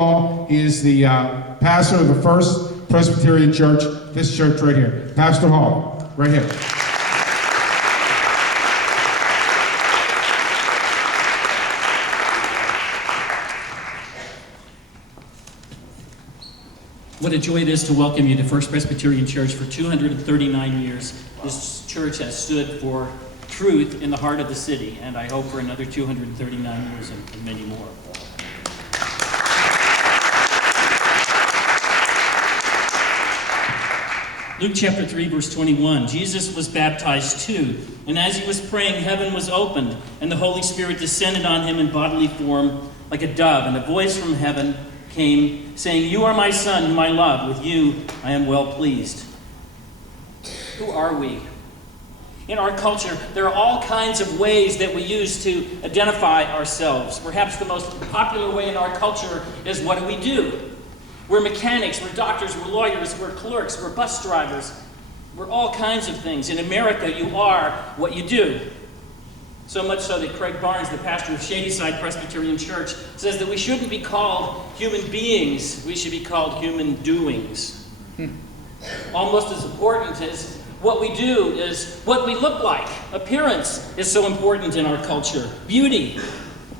Hall. He is the pastor of the First Presbyterian Church, this church right here. Pastor Hall, right here. What a joy it is to welcome you to First Presbyterian Church. For 239 years, this church has stood for truth in the heart of the city, and I hope for another 239 years and many more. Luke chapter 3, verse 21, Jesus was baptized too, and as he was praying, heaven was opened, and the Holy Spirit descended on him in bodily form like a dove, and a voice from heaven came, saying, "You are my Son, whom I love. With you I am well pleased." Who are we? In our culture, there are all kinds of ways that we use to identify ourselves. Perhaps the most popular way in our culture is, what do we do? We're mechanics, we're doctors, we're lawyers, we're clerks, we're bus drivers. We're all kinds of things. In America, you are what you do. So much so that Craig Barnes, the pastor of Shadyside Presbyterian Church, says that we shouldn't be called human beings, we should be called human doings. Almost as important as what we do is what we look like. Appearance is so important in our culture. Beauty.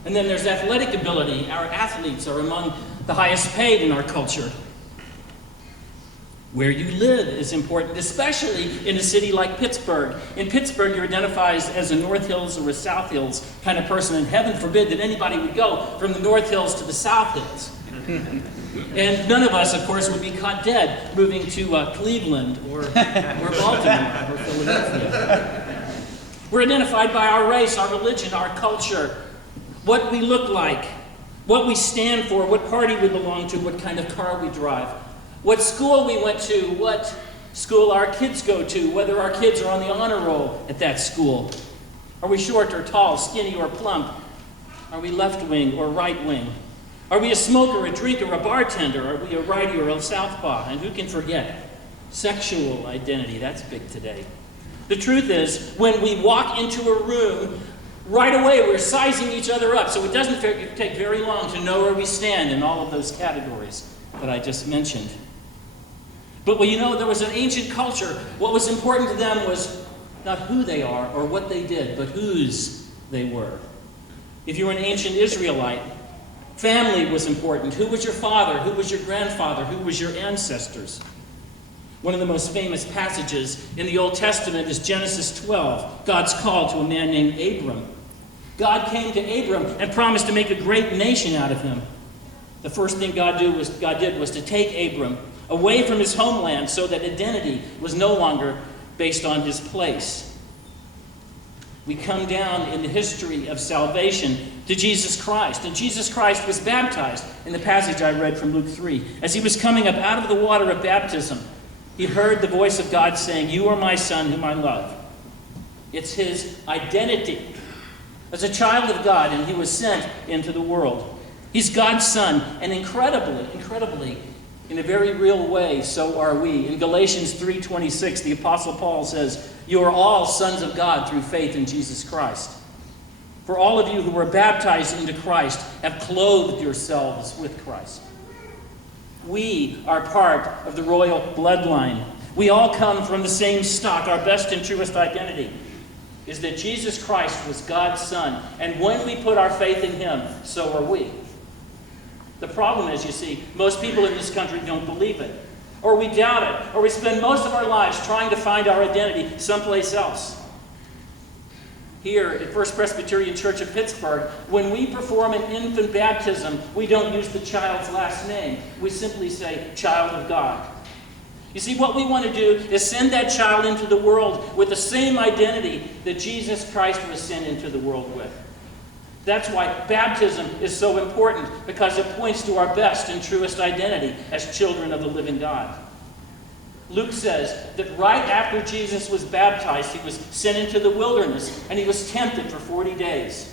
And then there's athletic ability. Our athletes are among the highest paid in our culture. Where you live is important, especially in a city like Pittsburgh. In Pittsburgh, you're identified as a North Hills or a South Hills kind of person, and heaven forbid that anybody would go from the North Hills to the South Hills. And none of us, of course, would be caught dead moving to Cleveland or Baltimore or Philadelphia. We're identified by our race, our religion, our culture, what we look like, what we stand for, what party we belong to, what kind of car we drive, what school we went to, what school our kids go to, whether our kids are on the honor roll at that school. Are we short or tall, skinny or plump? Are we left wing or right wing? Are we a smoker, a drinker, a bartender? Are we a righty or a southpaw? And who can forget? Sexual identity, that's big today. The truth is, when we walk into a room, right away we're sizing each other up, so it doesn't take very long to know where we stand in all of those categories that I just mentioned. But well, you know, there was an ancient culture. What was important to them was not who they are or what they did, but whose they were. If you were an ancient Israelite, family was important. Who was your father? Who was your grandfather? Who was your ancestors? One of the most famous passages in the Old Testament is Genesis 12, God's call to a man named Abram. God came to Abram and promised to make a great nation out of him. The first thing God did was to take Abram away from his homeland so that identity was no longer based on his place. We come down in the history of salvation to Jesus Christ. And Jesus Christ was baptized in the passage I read from Luke 3. As he was coming up out of the water of baptism, he heard the voice of God saying, "You are my Son whom I love." It's his identity as a child of God, and he was sent into the world. He's God's Son, and incredibly, in a very real way, so are we. In Galatians 3:26, the Apostle Paul says, "You are all sons of God through faith in Jesus Christ." For all of you who were baptized into Christ have clothed yourselves with Christ. We are part of the royal bloodline. We all come from the same stock. Our best and truest identity is that Jesus Christ was God's Son, and when we put our faith in him, so are we. The problem is, you see, most people in this country don't believe it, or we doubt it, or we spend most of our lives trying to find our identity someplace else. Here at First Presbyterian Church of Pittsburgh, when we perform an infant baptism, we don't use the child's last name. We simply say, "Child of God." You see, what we want to do is send that child into the world with the same identity that Jesus Christ was sent into the world with. That's why baptism is so important, because it points to our best and truest identity as children of the living God. Luke says that right after Jesus was baptized, he was sent into the wilderness, and he was tempted for 40 days.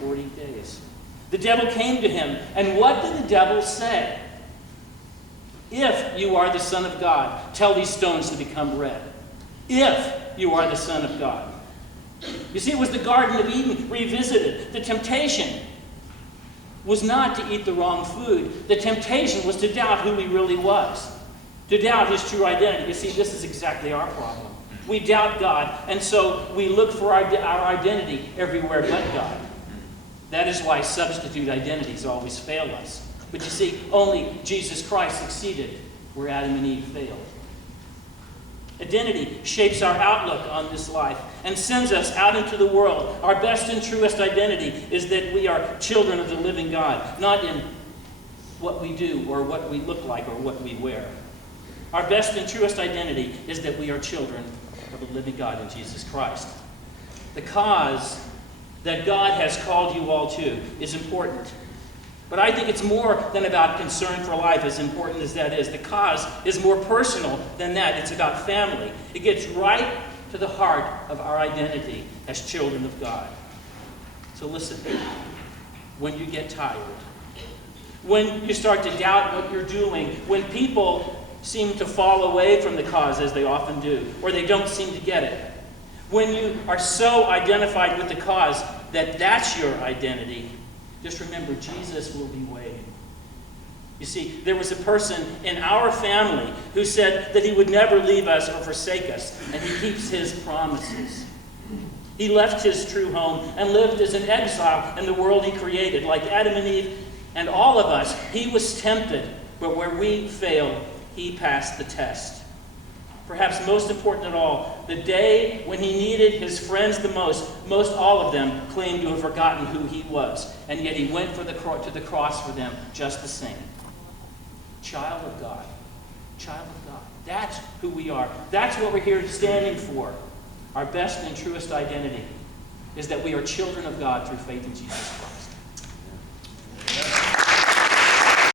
40 days. The devil came to him, and what did the devil say? "If you are the Son of God, tell these stones to become bread." If you are the Son of God. You see, it was the Garden of Eden revisited, the temptation. was not to eat the wrong food. The temptation was to doubt who he really was, to doubt his true identity. You see, this is exactly our problem. We doubt God, and so we look for our identity everywhere but God. That is why substitute identities always fail us. But you see, only Jesus Christ succeeded where Adam and Eve failed. Identity shapes our outlook on this life and sends us out into the world. Our best and truest identity is that we are children of the living God, not in what we do or what we look like or what we wear. Our best and truest identity is that we are children of the living God in Jesus Christ. The cause that God has called you all to is important. But I think it's more than about concern for life, as important as that is. The cause is more personal than that. It's about family. It gets right to the heart of our identity as children of God. So listen, when you get tired, when you start to doubt what you're doing, when people seem to fall away from the cause, as they often do, or they don't seem to get it, when you are so identified with the cause that that's your identity, just remember, Jesus will be waiting. You see, there was a person in our family who said that he would never leave us or forsake us, and he keeps his promises. He left his true home and lived as an exile in the world he created. Like Adam and Eve and all of us, he was tempted, but where we failed, he passed the test. Perhaps most important of all, the day when he needed his friends the most all of them claimed to have forgotten who he was. And yet he went to the cross for them just the same. Child of God. Child of God. That's who we are. That's what we're here standing for. Our best and truest identity is that we are children of God through faith in Jesus Christ.